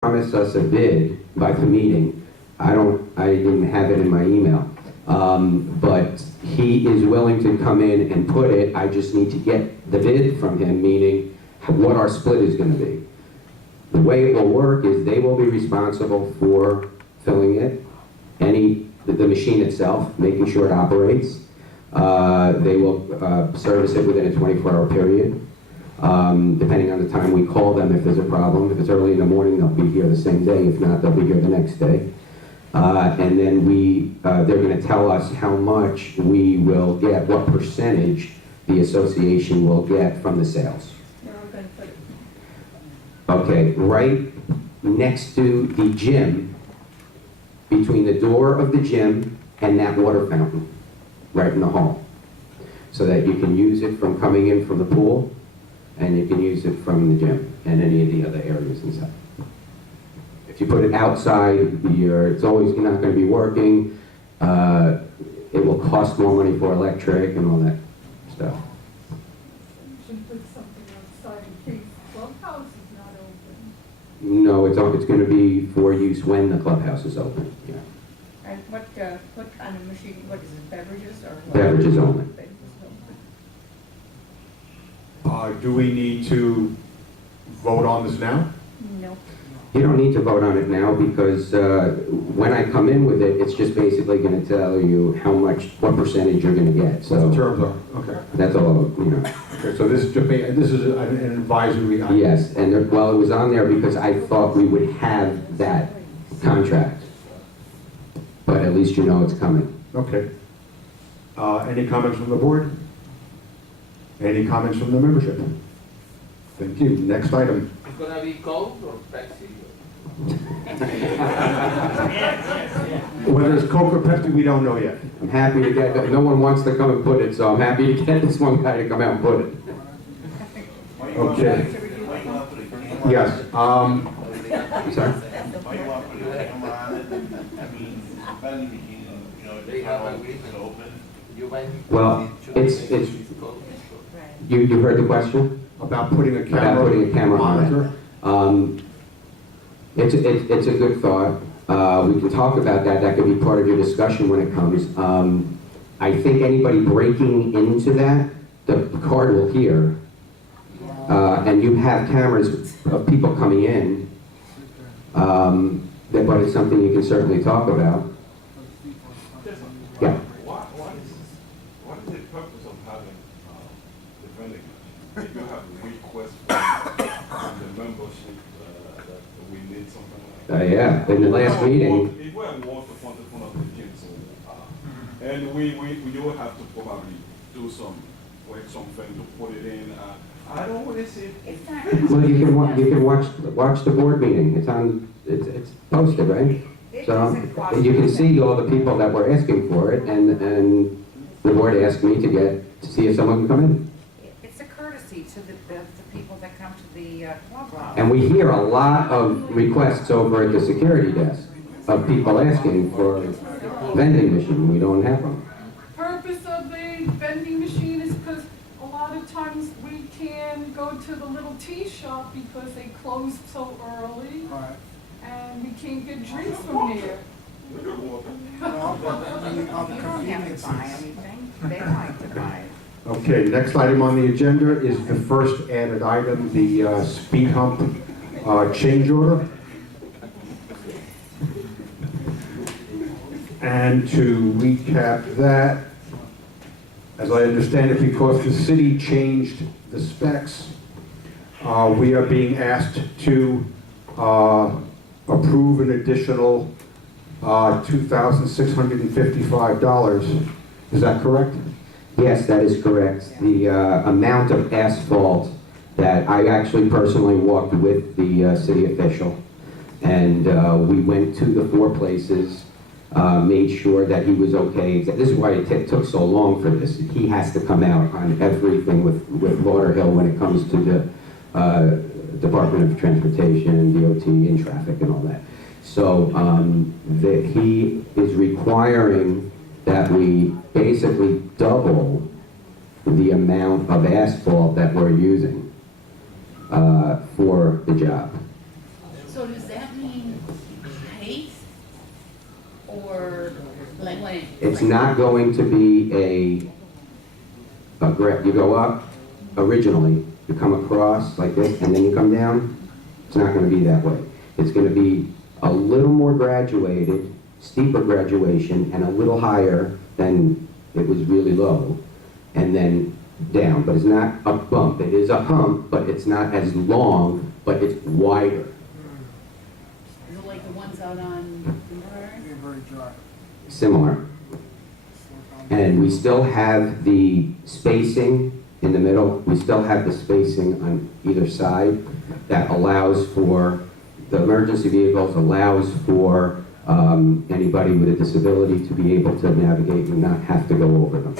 promised us a bid by the meeting. I didn't have it in my email. But he is willing to come in and put it. I just need to get the bid from him, meaning what our split is going to be. The way it will work is they will be responsible for filling it, the machine itself, making sure it operates. They will service it within a 24-hour period. Depending on the time we call them if there's a problem. If it's early in the morning, they'll be here the same day. If not, they'll be here the next day. And then they're going to tell us how much we will get, what percentage the association will get from the sales. Okay, right next to the gym, between the door of the gym and that water fountain, right in the hall. So that you can use it from coming in from the pool, and you can use it from the gym and any of the other areas inside. If you put it outside, it's always not going to be working. It will cost more money for electric and all that stuff. You should put something outside in case the clubhouse is not open. No, it's going to be for use when the clubhouse is open. Yeah. And what kind of machine, what is it, beverages or what? Beverages only. Do we need to vote on this now? No. You don't need to vote on it now because when I come in with it, it's just basically going to tell you what percentage you're going to get. So What the terms are, okay. that's all, you know. Okay, so this is an advisory item. Yes, and it was on there because I thought we would have that contract. But at least you know it's coming. Okay. Any comments from the board? Any comments from the membership? Thank you. Next item. It's gonna be Coke or Pepsi? Whether it's Coke or Pepsi, we don't know yet. I'm happy to get, no one wants to come and put it, so I'm happy to get this one guy to come out and put it. Okay. Yes. I'm sorry? They have agreement open. Well, you heard the question? About putting a camera. About putting a camera monitor. on it. It's a good thought. We can talk about that. That could be part of your discussion when it comes. I think anybody breaking into that, the card will hear. And you have cameras of people coming in. But it's something you can certainly talk about. Yeah. What is the purpose of having the vending machine? If you have a request from the membership that we need something like that. Yeah, in the last meeting. If we have walked upon the front of the gym, so, and we will have to probably do something to put it in. I don't want to see it. Well, you can watch the board meeting. It's posted, right? So you can see all the people that were asking for it, and the board asked me to see if someone can come in. It's a courtesy to the people that come to the club. And we hear a lot of requests over at the security desk of people asking for vending machine. We don't have them. Purpose of the vending machine is because a lot of times we can go to the little tea shop because they close so early. And we can't get drinks from there. You don't have to buy anything, they like to buy it. Okay, next item on the agenda is the first added item, the speed hump change order. And to recap that, as I understand it, because the city changed the specs, we are being asked to approve an additional $2,655. Is that correct? Yes, that is correct. The amount of asphalt that I actually personally walked with the city official, and we went to the 4 places, made sure that he was okay. This is why it took so long for this. He has to come out on everything with Lauderhill when it comes to the Department of Transportation, DOT, in traffic and all that. So that he is requiring that we basically double the amount of asphalt that we're using for the job. So does that It's not going to be you go up originally, you come across like this, and then you come down. It's not going to be that way. It's going to be a little more graduated, steeper graduation, and a little higher than it was really low, and then down. But it's not a bump. It is a hump, but it's not as long, but it's wider. Is it like the ones out on Inverrary? They're very dry. Similar. And we still have the spacing in the middle. We still have the spacing on either side that allows for, the emergency vehicles allows for anybody with a disability to be able to navigate and not have to go over them.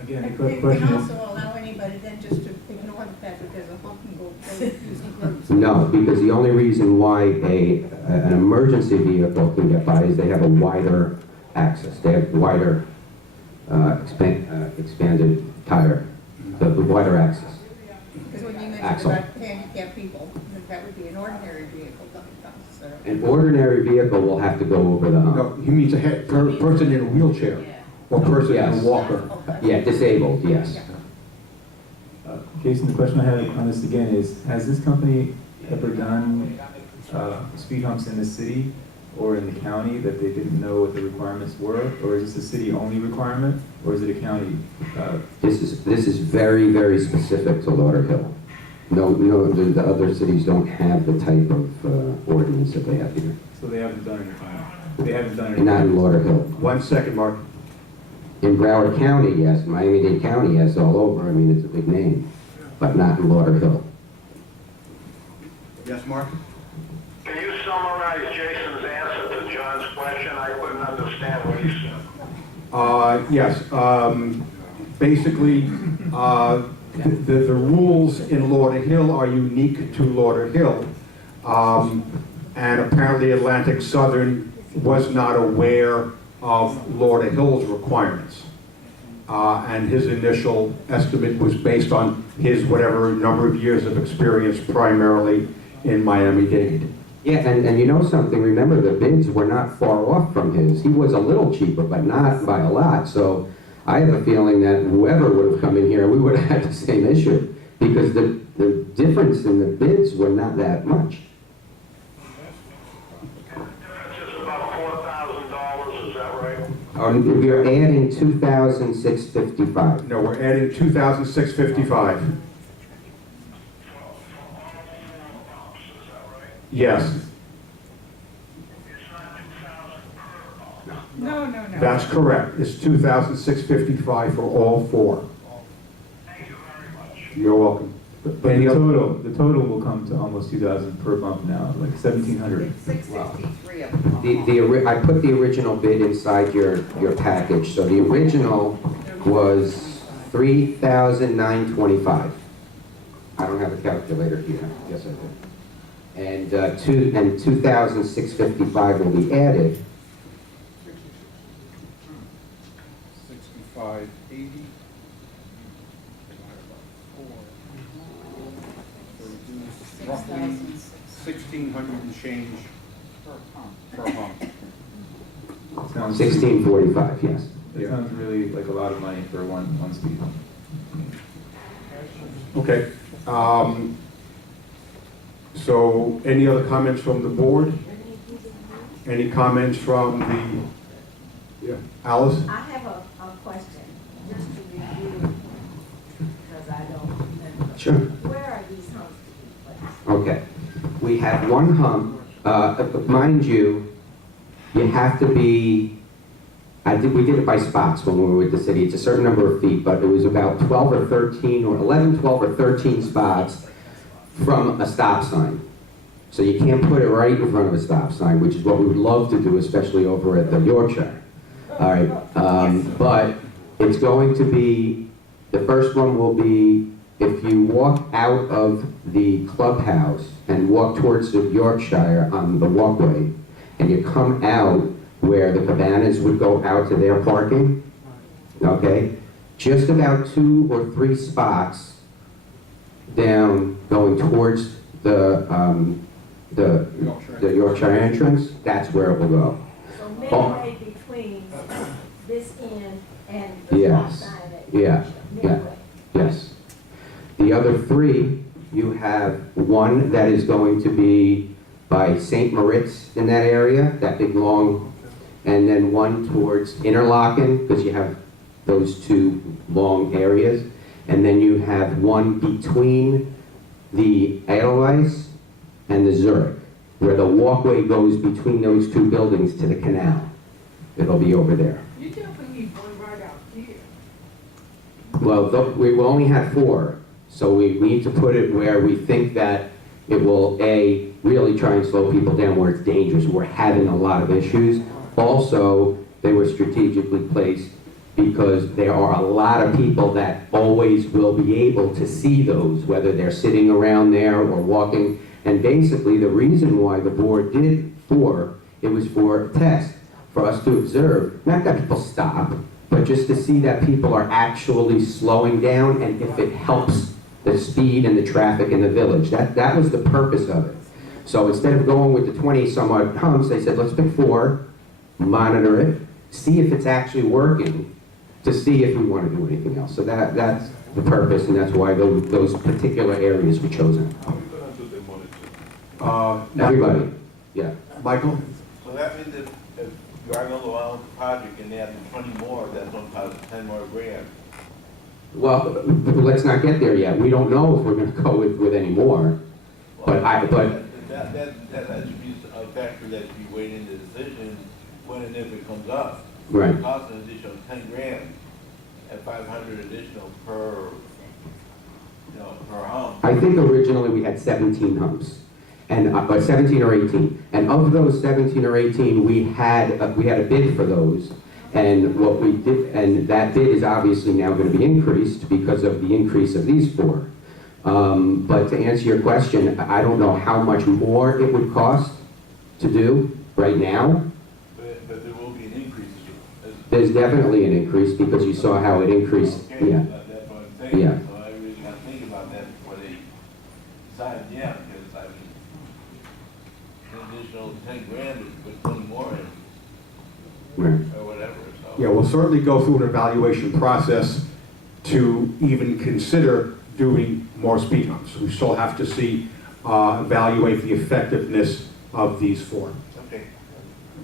Again, the And quick you question can is, also allow anybody then just to ignore the fact that there's a hump and go using roads. No, because the only reason why an emergency vehicle can get by is they have a wider access. They have wider expanded tire, the wider access. Because when you mentioned Axle. about handicapped people, that would be an ordinary vehicle, not necessarily. An ordinary vehicle will have to go over the hump. No, he means a person in a wheelchair or person in a Yes. walker. Yeah, disabled, yes. Jason, the question I have on this again is, has this company ever done speed humps in the city or in the county that they didn't know what the requirements were? Or is this a city-only requirement, or is it a county? This is very, very specific to Lauderhill. No, the other cities don't have the type of ordinance that they have here. So they haven't done anything? They haven't done And not in anything? Lauderhill. 1 second, Mark. In Broward County, yes. Miami-Dade County, yes, all over. I mean, it's a big name, but not in Lauderhill. Yes, Mark? Can you summarize Jason's answer to John's question? I couldn't understand what he said. Yes. Basically, the rules in Lauderhill are unique to Lauderhill. And apparently Atlantic Southern was not aware of Lauderhill's requirements. And his initial estimate was based on his whatever number of years of experience primarily in Miami-Dade. Yeah, and you know something, remember the bids were not far off from his. He was a little cheaper, but not by a lot. So I have a feeling that whoever would have come in here, we would have had the same issue, because the difference in the bids were not that much. It's just about $4,000, is that right? We're adding $2,655. No, we're adding 2,655. Yes, No. that's correct. It's 2,655 for all four. Thank you very much. You're welcome. But the total will come to almost 2,000 per bump now, like 1,700. It's 663 of them. I put the original bid inside your package. So the original was $3,925. I don't have a calculator here. Yes, I do. And 2,655 will be added. 6580 divided by 4. So roughly 1,600 and change per hump. Sounds- 1645, yes. That sounds really like a lot of money for one speed hump. Okay. So any other comments from the board? Any comments from the, Alice? I have a question, just to review, because I don't remember. Sure. Where are these humps to be placed? Okay. We have one hump. Mind you, you have to be, we did it by spots when we were with the city. It's a certain number of feet, but it was about 12 or 13 or 11, 12 or 13 spots from a stop sign. So you can't put it right in front of a stop sign, which is what we would love to do, especially over at the Yorkshire. All right, but it's going to be, the first one will be, if you walk out of the clubhouse and walk towards the Yorkshire on the walkway, and you come out where the cabanas would go out to their parking, okay? Just about 2 or 3 spots down going towards the Yorkshire entrance, that's where it will go. midway between this end and the small Yes. sign at Yeah. midway. Yes. The other three, you have one that is going to be by St. Moritz in that area, that big long, and then one towards Interlaken, because you have those two long areas. And then you have one between the Edelweiss and the Zurich, where the walkway goes between those two buildings to the canal. It'll be over there. You definitely need one right out here. Well, we only had 4, so we need to put it where we think that it will, A, really try and slow people down where it's dangerous. We're having a lot of issues. Also, they were strategically placed because there are a lot of people that always will be able to see those, whether they're sitting around there or walking. And basically, the reason why the board did 4, it was for a test, for us to observe, not that people stop, but just to see that people are actually slowing down and if it helps the speed and the traffic in the village. That was the purpose of it. So instead of going with the 20 some odd humps, they said, let's pick 4, monitor it, see if it's actually working, to see if we want to do anything else. So that's the purpose, and that's why those particular areas were chosen. How are we gonna do the monitoring? Everybody, yeah. Michael? So that means if you are going to allow the project and they have 20 more, that's going to cost 10 more grand. Well, let's not get there yet. We don't know if we're going to go with any more. But That should be a factor that you weigh in the decision when and if it comes up. Right. It costs an additional 10 grand at 500 additional per hump. I think originally we had 17 humps, and 17 or 18. And of those 17 or 18, we had a bid for those. And what we did, and that bid is obviously now going to be increased because of the increase of these 4. But to answer your question, I don't know how much more it would cost to do right now. But there will be an increase. There's definitely an increase because you saw how it increased. Okay, Yeah. that's what I'm saying. Yeah. So I really got to think about that before they decide, yeah, because I mean, an additional 10 grand is put 20 more in, Right. or whatever, so. Yeah, we'll certainly go through an evaluation process to even consider doing more speed humps. We still have to see, evaluate the effectiveness of these 4. Okay.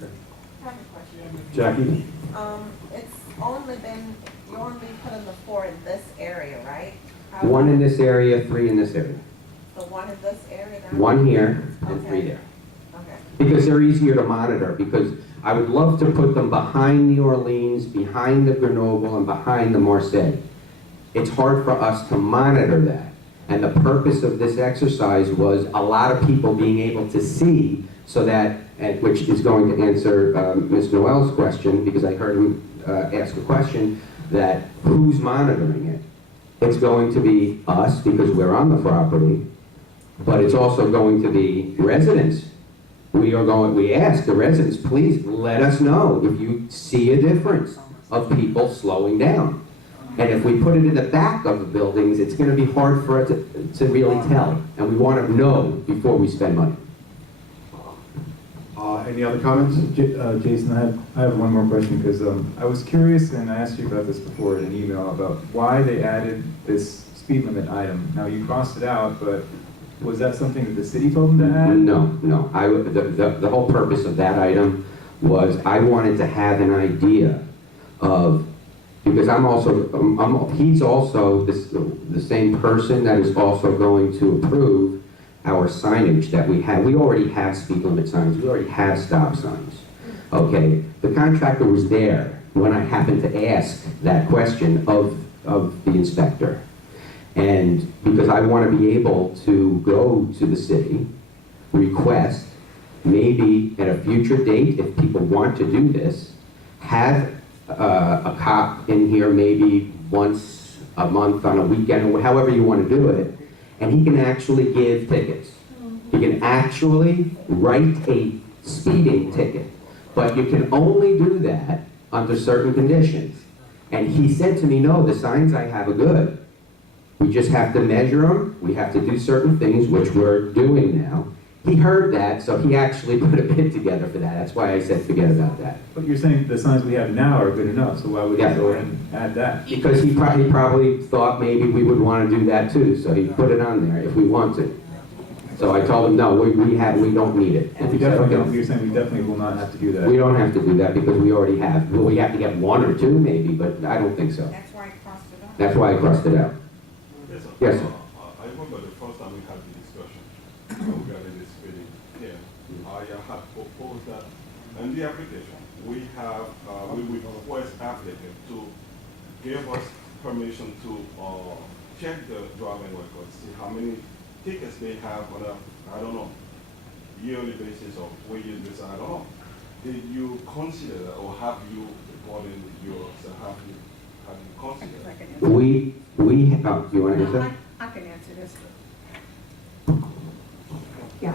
I have a question. Jackie? It's only been, you only put in the 4 in this area, right? 1 in this area, 3 in this area. The 1 in this area now? 1 here and 3 Okay. there. Okay. Because they're easier to monitor, because I would love to put them behind New Orleans, behind the Grenoble, and behind the Marseille. It's hard for us to monitor that. And the purpose of this exercise was a lot of people being able to see, so that, which is going to answer Ms. Noel's question, because I heard him ask a question, that who's monitoring it? It's going to be us, because we're on the property, but it's also going to be residents. We ask the residents, please let us know if you see a difference of people slowing down. And if we put it in the back of the buildings, it's going to be hard for us to really tell. And we want to know before we spend money. Any other comments? Jason, I have one more question, because I was curious, and I asked you about this before in an email, about why they added this speed limit item. Now, you crossed it out, but was that something that the city told them to add? No. The whole purpose of that item was I wanted to have an idea of, because he's also the same person that is also going to approve our signage that we have. We already have speed limit signs. We already have stop signs. Okay, the contractor was there when I happened to ask that question of the inspector. And because I want to be able to go to the city, request, maybe at a future date, if people want to do this, have a cop in here maybe once a month on a weekend, or however you want to do it, and he can actually give tickets. He can actually write a speeding ticket, but you can only do that under certain conditions. And he said to me, no, the signs I have are good. We just have to measure them, we have to do certain things, which we're doing now. he heard that, so he actually put a bid together for that. That's why I said forget about that. But you're saying the signs we have now are good enough, so why would you Yeah. go ahead and add that? Because he probably thought maybe we would want to do that too, so he put it on there if we want to. So I told him, no, we don't need it. And And we he said, definitely, okay. you're saying we definitely will not have to do that. We don't have to do that because we already have. Well, we have to get one or two maybe, but I don't think so. That's why I crossed it off. That's why I crossed it out. Yes, sir. Yes, sir. I remember the first time we had the discussion regarding this bidding here, I had proposed that in the application, we request applicant to give us permission to check the driving records, see how many tickets they have on a, I don't know, yearly basis or 4-year basis, I don't know. Did you consider that, or have you, according to your, so have you considered that? You want to answer? I can answer this. Yeah,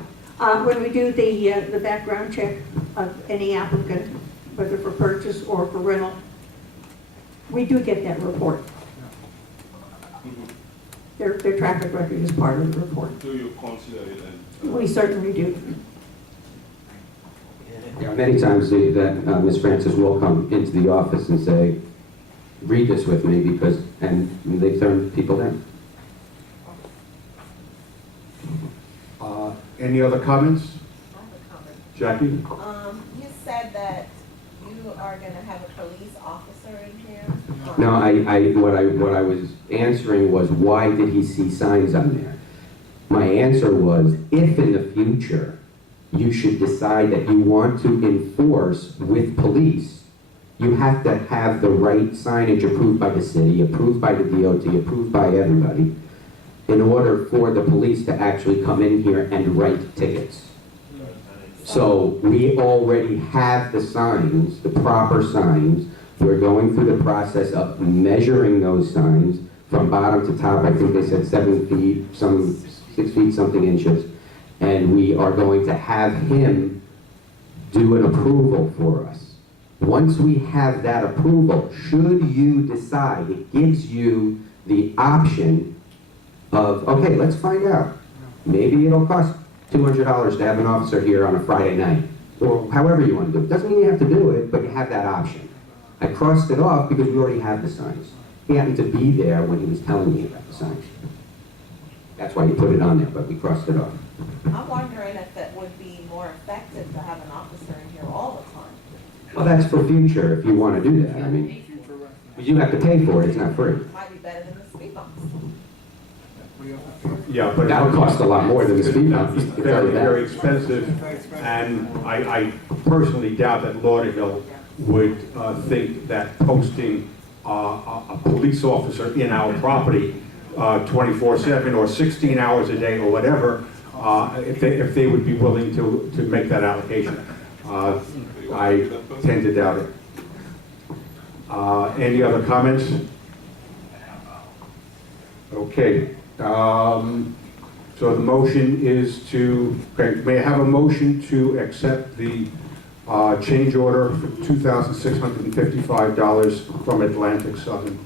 when we do the background check of any applicant, whether for purchase or for rental, we do get that report. Their traffic record is part of the report. Do you consider it and? We certainly do. Yeah, many times that Ms. Francis will come into the office and say, read this with me because, and they turn people down. Any other comments? I have a comment. Jackie? You said that you are gonna have a police officer in here? No, what I was answering was, why did he see signs on there? My answer was, if in the future you should decide that you want to enforce with police, you have to have the right signage approved by the city, approved by the DOT, approved by everybody, in order for the police to actually come in here and write tickets. So we already have the signs, the proper signs. We're going through the process of measuring those signs from bottom to top. I think they said 7 feet, some 6 feet, something inches. And we are going to have him do an approval for us. Once we have that approval, should you decide, it gives you the option of, okay, let's find out. Maybe it'll cost $200 to have an officer here on a Friday night, or however you want to do it. Doesn't mean you have to do it, but you have that option. I crossed it off because we already have the signs. He happened to be there when he was telling me about the signs. That's why he put it on there, but we crossed it off. I'm wondering if it would be more effective to have an officer in here all the time. Well, that's for future, if you want to do that. I mean, but you have to pay for it, it's not free. Might be better than the speed bumps. Yeah, but That'll cost a lot more than the speed bump. It's very, very expensive, and I personally doubt that Lauderhill would think that posting a police officer in our property 24/7 or 16 hours a day or whatever, if they would be willing to make that allocation. I tend to doubt it. Any other comments? Okay. So the motion is to, okay, may I have a motion to accept the change order for $2,655 from Atlantic Southern?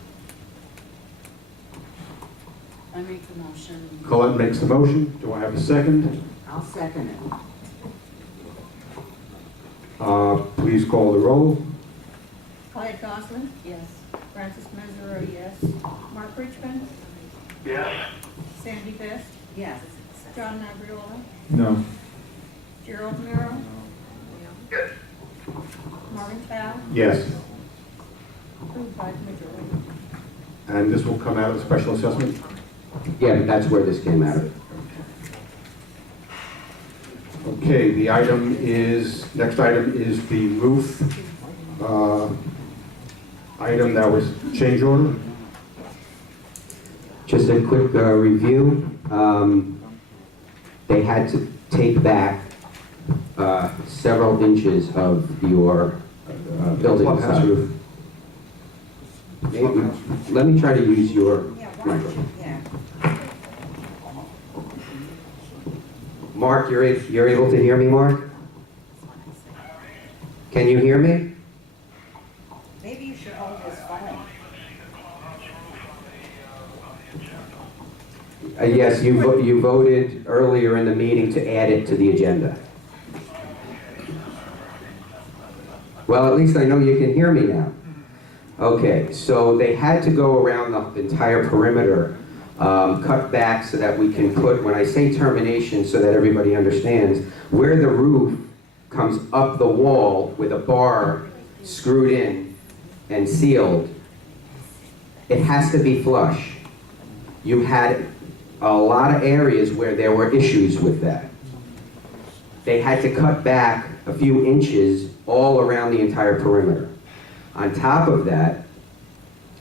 I make the motion. Colette makes the motion. Do I have a second? I'll second it. Please call the roll. Clyde Goslin? Yes. Francis Mesereau, yes. Mark Richmond? Yes. Sandy Best? Yes. John Labriola? No. Gerald Miro? Yes. Marvin Tao? Yes. Approved by the majority. And this will come out of special assessment? Yeah, that's where this came out of. Okay, the item is, next item is the roof item that was change order. Just a quick review. They had to take back several inches of your building Clubhouse roof. Maybe, let me try to use your Yeah, microphone. yeah. Mark, you're able to hear me, Mark? Can you hear me? Maybe you should hold his phone. Yes, you voted earlier in the meeting to add it to the agenda. Well, at least I know you can hear me now. Okay, so they had to go around the entire perimeter, cut back so that we can put, when I say termination, so that everybody understands, where the roof comes up the wall with a bar screwed in and sealed, it has to be flush. You had a lot of areas where there were issues with that. They had to cut back a few inches all around the entire perimeter. On top of that,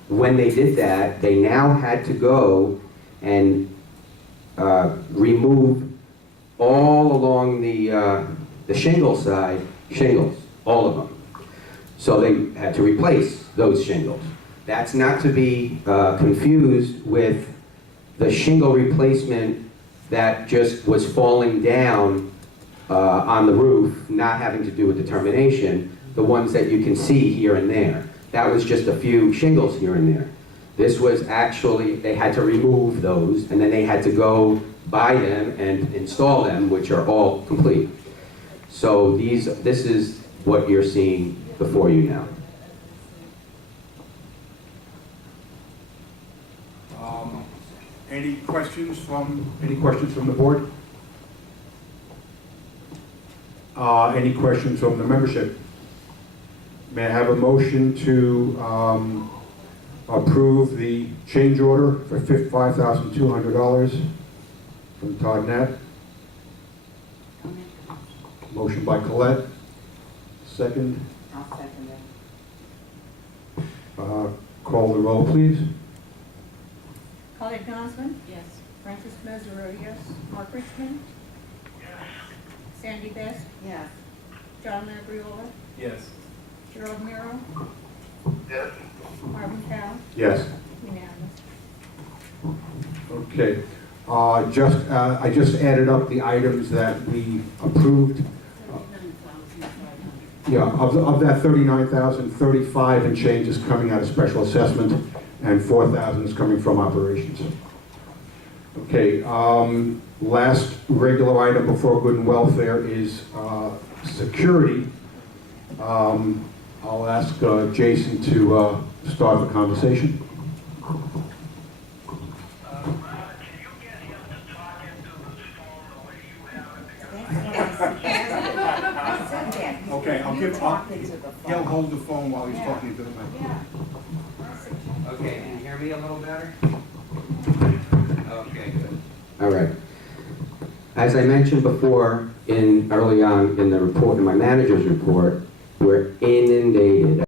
when they did that, they now had to go and remove all along the shingle side, shingles, all of them. So they had to replace those shingles. That's not to be confused with the shingle replacement that just was falling down on the roof, not having to do with the termination, the ones that you can see here and there. That was just a few shingles here and there. This was actually, they had to remove those, and then they had to go buy them and install them, which are all complete. So this is what you're seeing before you now. Any questions from the board? Any questions from the membership? May I have a motion to approve the change order for $5,200 from Todd Knapp? Motion by Colette. Second. I'll second it. Call the roll, please. Colette Gosman, Yes. Francis Mesorowski, yes. Mark Richmond, Sandy Best, Yes. John Labriola, Yes. Gerald Miro, Yes. Marvin Cow, Yes. unanimous. Okay. I just added up the items that we approved. Yeah, of that 39,000, 35 and change is coming out of special assessment, and 4,000 is coming from operations. Okay, last regular item before good and welfare is security. I'll ask Jason to start the conversation. Okay, he'll hold the phone while he's talking to the mic. Okay, can you hear me a little better? Okay, good. All right. As I mentioned before, early on in the report, in my manager's report, we're inundated.